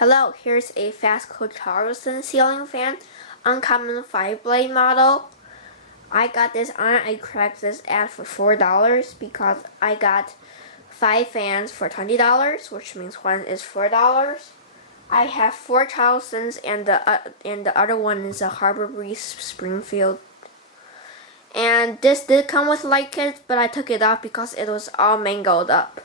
Hello, here's a FASCO Charleston ceiling fan, uncommon 5-blade model. I got this on a Craigslist ad for $4 because I got 5 fans for $20, which means one is $4. I have 4 Charlestons and the other one is a Harbor Breeze Springfield. And this did come with light kits, but I took it off because it was all mangled up.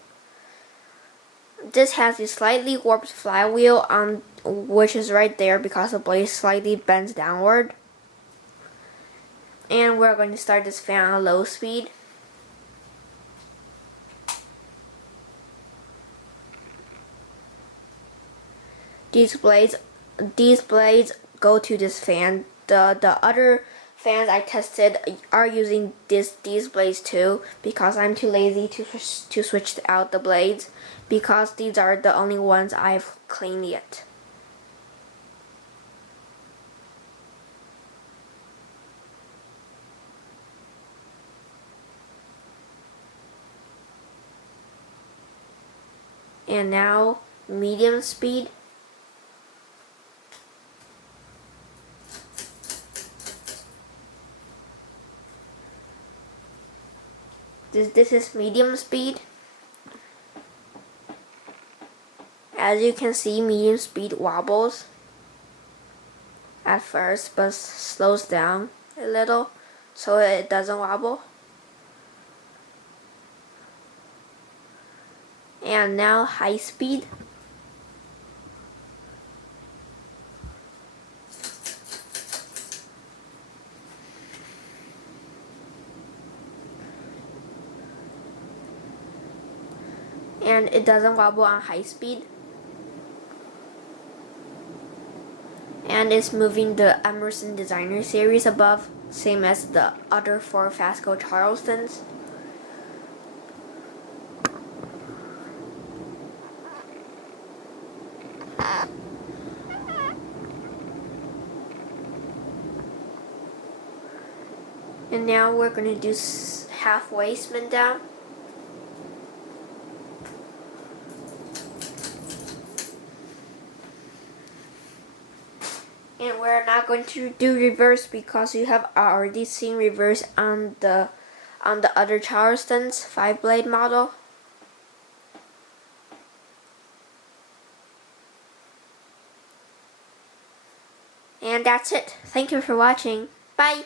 This has a slightly warped flywheel on which is right there because the blade slightly bends downward. And we're going to start this fan on low speed. These blades go to this fan. The other fans I tested are using these blades too because I'm too lazy to switch out the blades because these are the only ones I've cleaned yet. And now medium speed. This is medium speed. As you can see, medium speed wobbles at first, but slows down a little so it doesn't wobble. And now high speed. And it doesn't wobble on high speed. And it's moving the Emerson Designer Series above, same as the other 4 FASCO Charlestons. And now we're going to do halfway spin down. And we're not going to do reverse because you have already seen reverse on the other Charleston's 5-blade model. And that's it. Thank you for watching. Bye!